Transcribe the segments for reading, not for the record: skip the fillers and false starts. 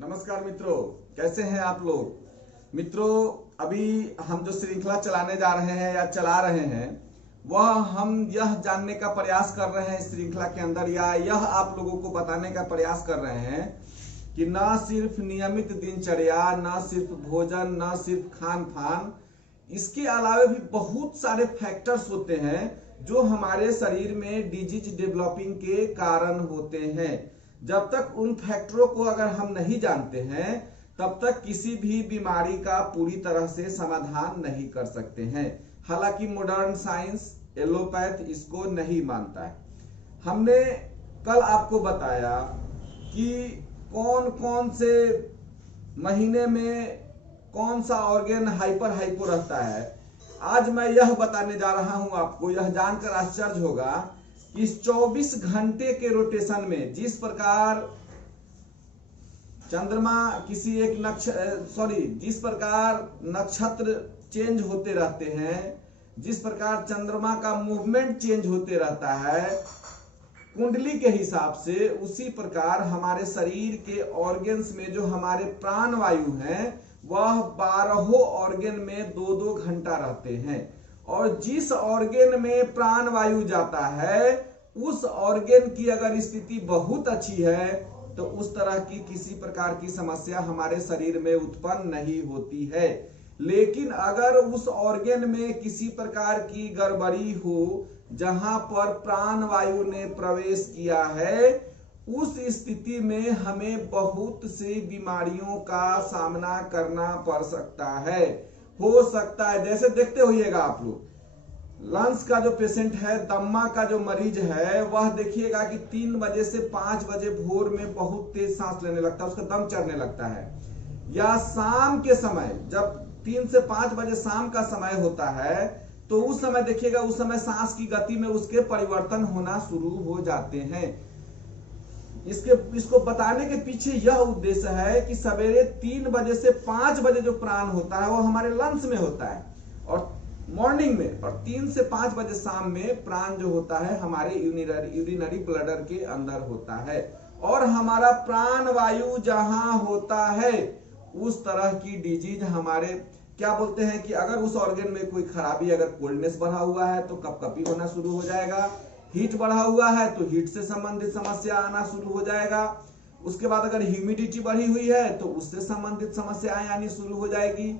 नमस्कार मित्रों, कैसे हैं आप लोग। मित्रों, अभी हम जो श्रृंखला चलाने जा रहे हैं या चला रहे हैं वह हम यह जानने का प्रयास कर रहे हैं इस श्रृंखला के अंदर, या यह आप लोगों को बताने का प्रयास कर रहे हैं कि न सिर्फ नियमित दिनचर्या, न सिर्फ भोजन, न सिर्फ खान पान, इसके अलावा भी बहुत सारे फैक्टर्स होते हैं जो हमारे शरीर में डिजीज डेवलपिंग के कारण होते हैं। जब तक उन फैक्टरों को अगर हम नहीं जानते हैं तब तक किसी भी बीमारी का पूरी तरह से समाधान नहीं कर सकते हैं। हालांकि मॉडर्न साइंस, एलोपैथ इसको नहीं मानता है। हमने कल आपको बताया कि कौन कौन से महीने में कौन सा ऑर्गन हाइपर हाइपो रहता है। आज मैं यह बताने जा रहा हूं आपको, यह जानकर आश्चर्य होगा कि इस 24 घंटे के रोटेशन में जिस प्रकार चंद्रमा किसी एक जिस प्रकार नक्षत्र चेंज होते रहते हैं, जिस प्रकार चंद्रमा का मूवमेंट चेंज होते रहता है कुंडली के हिसाब से, उसी प्रकार हमारे शरीर के ऑर्गन्स में जो हमारे प्राण वायु हैं वह 12 ऑर्गन में 2-2 घंटा रहते हैं। और जिस ऑर्गन में प्राण वायु जाता है उस ऑर्गन की अगर स्थिति बहुत अच्छी है तो उस तरह की किसी प्रकार की समस्या हमारे शरीर में उत्पन्न नहीं होती है। लेकिन अगर उस ऑर्गन में किसी प्रकार की गड़बड़ी हो जहां पर प्राण वायु ने प्रवेश किया है, उस स्थिति में हमें बहुत सी बीमारियों का सामना करना पड़ सकता है। हो सकता है, जैसे देखते होइएगा आप लोग, लंग्स का जो पेशेंट है, दम्मा का जो मरीज है, वह देखिएगा कि 3 बजे से 5 बजे भोर में बहुत तेज सांस लेने लगता है, उसका दम चढ़ने लगता है। या शाम के समय जब 3 से 5 बजे शाम का समय होता है तो उस समय देखिएगा, उस समय सांस की गति में उसके परिवर्तन होना शुरू हो जाते हैं। इसको बताने के पीछे यह उद्देश्य है कि सवेरे 3 बजे से 5 बजे जो प्राण होता है वो हमारे लंग्स में होता है, और मॉर्निंग में, और 3 से 5 बजे शाम में प्राण जो होता है हमारे यूरिनरी ब्लडर के अंदर होता है। और हमारा प्राण वायु जहां होता है उस तरह की डिजीज हमारे, क्या बोलते हैं कि अगर उस ऑर्गन में कोई खराबी, अगर कोल्डनेस बढ़ा हुआ है तो कपकपी होना शुरू हो जाएगा, हीट बढ़ा हुआ है तो हीट से संबंधित समस्या आना शुरू हो जाएगा, उसके बाद अगर ह्यूमिडिटी बढ़ी हुई है तो उससे संबंधित समस्याएं आनी शुरू हो जाएगी।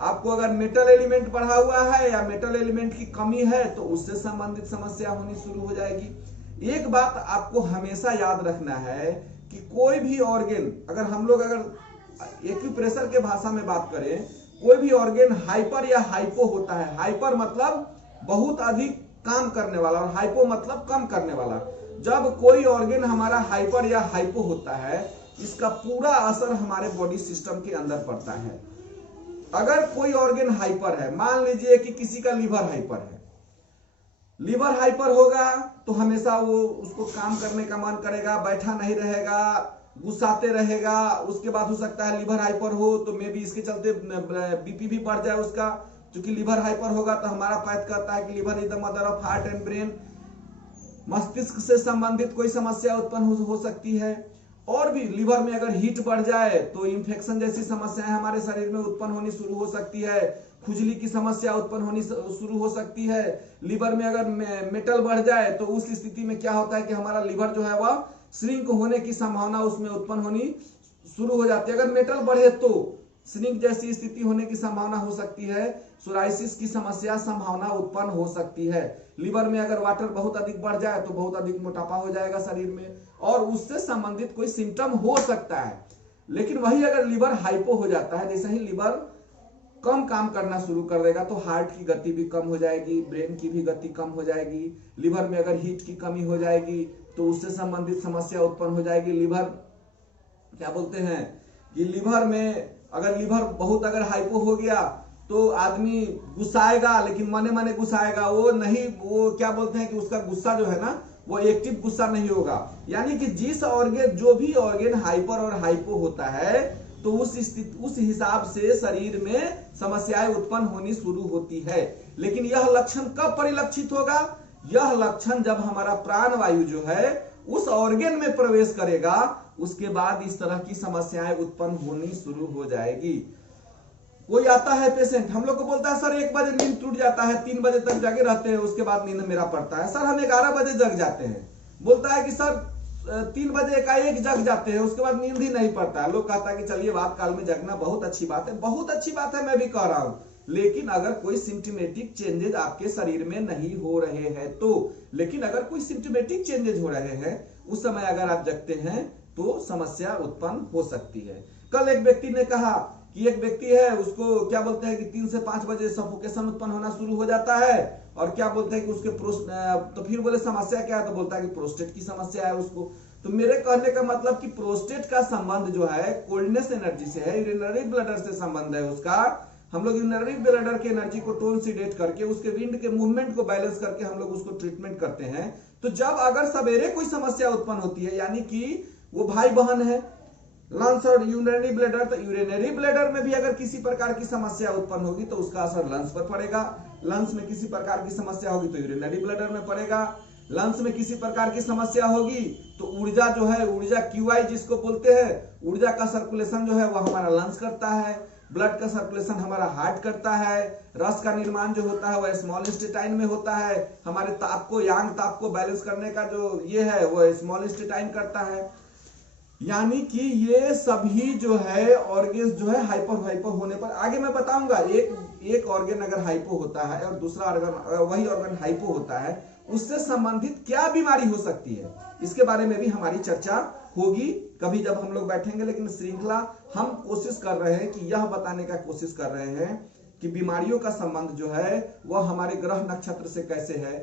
आपको अगर मेटल एलिमेंट बढ़ा हुआ है या मेटल एलिमेंट की कमी है तो उससे संबंधित समस्या होनी शुरू हो जाएगी। एक बात आपको हमेशा याद रखना है कि कोई भी ऑर्गन, अगर हम लोग एक्यूप्रेशर के भाषा में बात करें, कोई भी ऑर्गन हाइपर या हाइपो होता है। हाइपर मतलब बहुत अधिक काम करने वाला और हाइपो मतलब कम करने वाला। जब कोई ऑर्गन हमारा हाइपर या हाइपो होता है इसका पूरा असर हमारे बॉडी सिस्टम के अंदर पड़ता है। अगर कोई ऑर्गन हाइपर है, मान लीजिए कि किसी का लीवर हाइपर है, लीवर हाइपर होगा तो हमेशा वो उसको काम करने का मन करेगा, बैठा नहीं रहेगा, गुस्साते रहेगा। उसके बाद हो सकता है लीवर हाइपर हो तो मे बी इसके चलते बीपी भी बढ़ जाए उसका, क्योंकि लीवर हाइपर होगा तो हमारा पैथ कहता है कि liver is the mother of heart and brain. मस्तिष्क से संबंधित कोई समस्या उत्पन्न हो सकती है। और भी लीवर में अगर हीट बढ़ जाए तो इंफेक्शन जैसी समस्याएं हमारे शरीर में उत्पन्न होनी शुरू हो सकती है, खुजली की समस्या उत्पन्न होनी शुरू हो सकती है। लीवर में अगर मेटल बढ़ जाए तो उस स्थिति में क्या होता है कि हमारा लीवर जो है वह श्रिंक होने की संभावना उसमें उत्पन्न होनी शुरू हो जाती है। अगर मेटल बढ़े तो श्रिंक जैसी स्थिति होने की संभावना हो सकती है, सोराइसिस की समस्या संभावना उत्पन्न हो सकती है। लीवर में अगर वाटर बहुत अधिक बढ़ जाए तो बहुत अधिक मोटापा हो जाएगा शरीर में और उससे संबंधित कोई सिम्टम हो सकता है। लेकिन वही अगर लीवर हाइपो हो जाता है, जैसे ही लीवर कम काम करना शुरू कर देगा तो हार्ट की गति भी कम हो जाएगी, ब्रेन की भी गति कम हो जाएगी। लीवर में अगर हीट की कमी हो जाएगी तो उससे संबंधित समस्या उत्पन्न हो जाएगी। लीवर, क्या बोलते हैं कि लीवर में अगर लीवर बहुत अगर हाइपो हो गया तो आदमी गुस्साएगा, लेकिन मने मने गुस्साएगा, वो क्या बोलते हैं कि उसका गुस्सा जो है ना वो एक्टिव गुस्सा नहीं होगा। यानी कि जिस ऑर्गन, जो भी ऑर्गन हाइपर और हाइपो होता है तो उस हिसाब से शरीर में समस्याएं उत्पन्न होनी शुरू होती है। लेकिन यह लक्षण कब परिलक्षित होगा? यह लक्षण जब हमारा प्राण वायु जो है उस ऑर्गन में प्रवेश करेगा उसके बाद इस तरह की समस्याएं उत्पन्न होनी शुरू हो जाएगी। कोई आता है पेशेंट, हम लोग को बोलता है सर 1 बजे नींद टूट जाता है, 3 बजे तक जागे रहते हैं, उसके बाद नींद मेरा पड़ता है। सर हम 11 बजे जग जाते हैं। बोलता है कि सर 3 बजे एकाएक जग जाते हैं, उसके बाद नींद ही नहीं पड़ता है। लोग कहता है कि चलिए रात काल में जगना बहुत अच्छी बात है, बहुत अच्छी बात है, मैं भी कह रहा हूं, लेकिन अगर कोई सिम्टोमेटिक चेंजेस आपके शरीर में नहीं हो रहे हैं तो। लेकिन अगर कोई सिम्टोमेटिक चेंजेस हो रहे हैं उस समय अगर आप जगते हैं तो समस्या उत्पन्न हो सकती है। कल एक व्यक्ति ने कहा कि एक व्यक्ति है, उसको क्या बोलते हैं कि 3 से 5 बजे सफोकेशन उत्पन्न होना शुरू हो जाता है, और क्या बोलते हैं कि उसके तो फिर बोले समस्या क्या है, तो बोलता है कि प्रोस्टेट की समस्या है उसको। तो मेरे कहने का मतलब कि प्रोस्टेट का संबंध जो है कोल्डनेस एनर्जी से है, यूरिनरी ब्लडर से संबंध है उसका। हम लोग यूरिनरी ब्लडर की एनर्जी को टोन सीडेट करके उसके विंड के मूवमेंट को बैलेंस करके हम लोग उसको ट्रीटमेंट करते हैं। तो जब अगर सवेरे कोई समस्या उत्पन्न होती है, यानी कि वो भाई बहन है लंग्स और यूरिनरी ब्लैडर, तो यूरिनरी ब्लैडर में भी अगर किसी प्रकार की समस्या उत्पन्न होगी तो उसका असर लंग्स पर पड़ेगा। लंग्स में किसी प्रकार की समस्या होगी तो यूरिनरी ब्लैडर में पड़ेगा। लंग्स में किसी प्रकार की समस्या होगी तो ऊर्जा जो है, ऊर्जा क्यूआई जिसको बोलते हैं, ऊर्जा का सर्कुलेशन जो है वह हमारा लंग्स करता है। ब्लड का सर्कुलेशन हमारा हार्ट करता है। रस का निर्माण जो होता है वह स्मॉल इंटेस्टाइन में होता है। हमारे ताप को, यांग ताप को बैलेंस करने का जो ये है वह स्मॉल इंटेस्टाइन करता है। यानी कि ये सभी जो है ऑर्गेन्स जो है हाइपर होने पर, आगे मैं बताऊंगा, एक ऑर्गन अगर हाइपो होता है और दूसरा ऑर्गन, वही ऑर्गन हाइपो होता है, उससे संबंधित क्या बीमारी हो सकती है, इसके बारे में भी हमारी चर्चा होगी कभी जब हम लोग बैठेंगे। लेकिन श्रृंखला हम कोशिश कर रहे हैं कि यह बताने का कोशिश कर रहे हैं कि बीमारियों का संबंध जो है वह हमारे ग्रह नक्षत्र से कैसे है,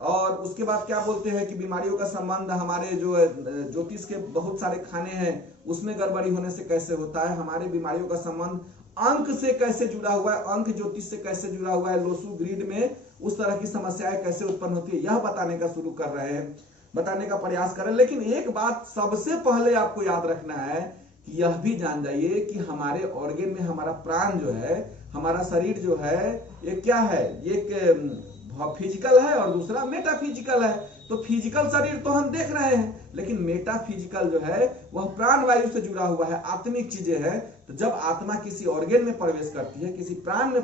और उसके बाद क्या बोलते हैं कि बीमारियों का संबंध हमारे जो ज्योतिष के बहुत सारे खाने हैं उसमें गड़बड़ी होने से कैसे होता है, हमारे बीमारियों का संबंध अंक से कैसे जुड़ा हुआ है, अंक ज्योतिष से कैसे जुड़ा हुआ है, लोसू ग्रीड में उस तरह की समस्याएं कैसे उत्पन्न होती है, यह बताने का शुरू कर रहे हैं, बताने का प्रयास कर रहे हैं। लेकिन एक बात सबसे पहले आपको याद रखना है कि यह भी जान जाइए कि हमारे ऑर्गन में हमारा प्राण जो है, हमारा शरीर जो है, ये क्या है, एक फिजिकल है और दूसरा मेटाफिजिकल है। तो फिजिकल शरीर तो हम देख रहे हैं, लेकिन मेटाफिजिकल जो है वह प्राण वायु से जुड़ा हुआ है, आत्मिक चीजें हैं। तो जब आत्मा किसी ऑर्गन में प्रवेश करती है, किसी प्राण में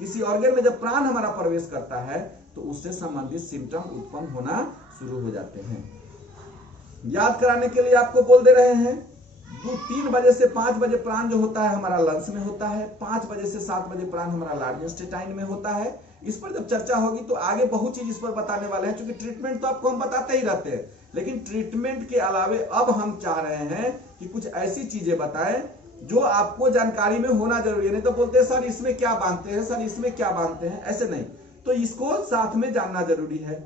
किसी ऑर्गन में जब प्राण हमारा प्रवेश करता है तो उससे संबंधित सिम्टम उत्पन्न होना शुरू हो जाते हैं। याद कराने के लिए आपको बोल दे रहे हैं, 3 बजे से 5 बजे प्राण जो होता है हमारा लंग्स में होता है, 5 बजे से 7 बजे प्राण हमारा लार्ज इंटेस्टाइन में होता है। इस पर जब चर्चा होगी तो आगे बहुत चीज इस पर बताने वाले हैं, क्योंकि ट्रीटमेंट तो आपको हम बताते ही रहते हैं, लेकिन ट्रीटमेंट के अलावे अब हम चाह रहे हैं कि कुछ ऐसी चीजें बताएं जो आपको जानकारी में होना जरूरी है। नहीं तो बोलते हैं सर इसमें क्या बांधते हैं, सर इसमें क्या बांधते हैं, ऐसे नहीं, तो इसको साथ में जानना जरूरी है।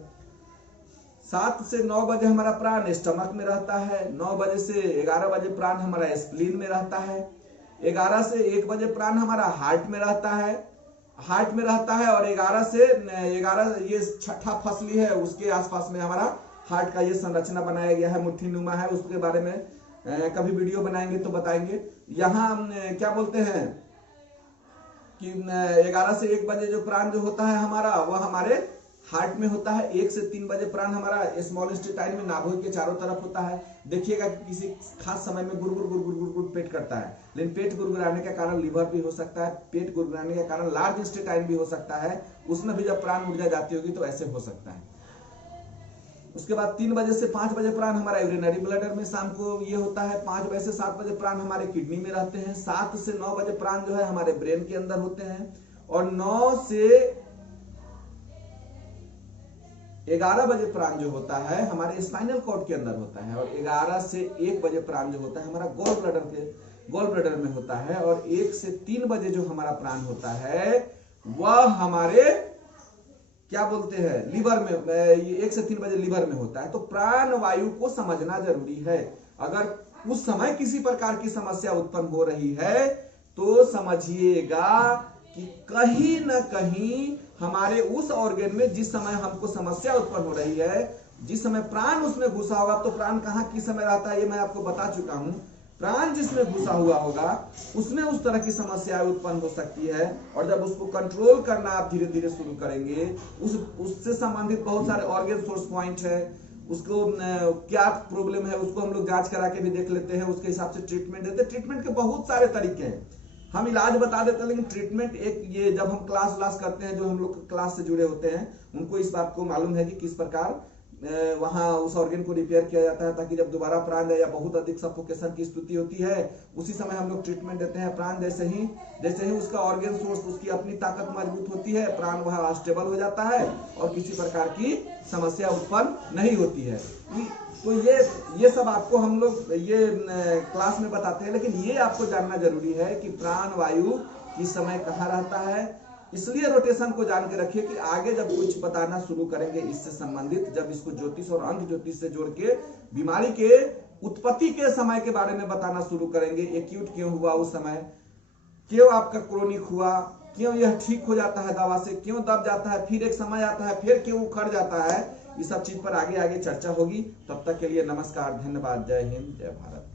7 से 9 बजे हमारा प्राण स्टमक में रहता है, 9 बजे से 11 बजे प्राण हमारा स्प्लीन में रहता है, 11 से 1 बजे प्राण हमारा हार्ट में रहता है, और 11 से 11 ये छठा फसली है, उसके आसपास में हमारा हार्ट का ये संरचना बनाया गया है, मुट्ठी नुमा है, उसके बारे में कभी वीडियो बनाएंगे तो बताएंगे। यहाँ क्या बोलते हैं कि 11 से 1 बजे जो प्राण जो होता है हमारा, वह हमारे हार्ट में होता है। 1 से 3 बजे प्राण हमारा स्मॉल इंटेस्टाइन में नाभि के चारों तरफ होता है। देखिएगा कि किसी खास समय में गुरगुर पेट करता है, लेकिन पेट गुरगुराने के कारण लीवर भी हो सकता है, पेट गुरगुराने के कारण लार्ज इंटेस्टाइन भी हो सकता है, उसमें भी जब प्राण ऊर्जा जाती होगी तो ऐसे हो सकता है। उसके बाद 3 बजे से 5 बजे प्राण हमारा यूरिनरी ब्लैडर में शाम को ये होता है। 5 बजे से 7 बजे प्राण हमारे किडनी में रहते हैं। 7 से 9 बजे प्राण जो है हमारे ब्रेन के अंदर होते हैं, और 9 से 11 बजे प्राण जो होता है हमारे स्पाइनल कॉर्ड के अंदर होता है, और 11 से 1 बजे प्राण जो होता है हमारा गॉल ब्लैडर में होता है, और 1 से 3 बजे जो हमारा प्राण होता है वह हमारे क्या बोलते हैं लीवर में, 1 से 3 बजे लीवर में होता है। तो प्राण वायु को समझना जरूरी है। अगर उस समय किसी प्रकार की समस्या उत्पन्न हो रही है तो समझिएगा कि कहीं ना कहीं हमारे उस ऑर्गन में जिस समय हमको समस्या उत्पन्न हो रही है, जिस समय प्राण उसमें घुसा होगा, तो प्राण कहाँ किस समय रहता है ये मैं आपको बता चुका हूं। प्राण जिसमें घुसा हुआ होगा उसमें उस तरह की समस्याएं उत्पन्न हो सकती है, और जब उसको कंट्रोल करना आप धीरे धीरे शुरू करेंगे, उससे संबंधित बहुत सारे ऑर्गन सोर्स पॉइंट है, उसको क्या प्रॉब्लम है उसको हम लोग जांच करा के भी देख लेते हैं, उसके हिसाब से ट्रीटमेंट देते हैं। ट्रीटमेंट के बहुत सारे तरीके हैं, हम इलाज बता देते हैं, लेकिन ट्रीटमेंट एक ये जब हम क्लास करते हैं, जो हम लोग क्लास से जुड़े होते हैं उनको इस बात को मालूम है कि किस प्रकार वहां उस ऑर्गन को रिपेयर किया जाता है, ताकि जब दोबारा प्राण जाए या बहुत अधिक सफोकेशन की स्थिति होती है उसी समय हम लोग ट्रीटमेंट देते हैं। प्राण जैसे ही उसका ऑर्गन सोर्स, उसकी अपनी ताकत मजबूत होती है, प्राण वह स्टेबल हो जाता है और किसी प्रकार की समस्या उत्पन्न नहीं होती है। तो ये सब आपको हम लोग ये क्लास में बताते हैं, लेकिन ये आपको जानना जरूरी है कि प्राण वायु किस समय कहाँ रहता है। इसलिए रोटेशन को जान के रखिए कि आगे जब कुछ बताना शुरू करेंगे इससे संबंधित, जब इसको ज्योतिष और अंक ज्योतिष से जोड़ के बीमारी के उत्पत्ति के समय के बारे में बताना शुरू करेंगे, एक्यूट क्यों हुआ उस समय, क्यों आपका क्रोनिक हुआ, क्यों यह ठीक हो जाता है दवा से, क्यों दब जाता है, फिर एक समय आता है, फिर क्यों उखड़ जाता है, इस सब चीज पर आगे चर्चा होगी। तब तक के लिए नमस्कार, धन्यवाद, जय हिंद, जय भारत।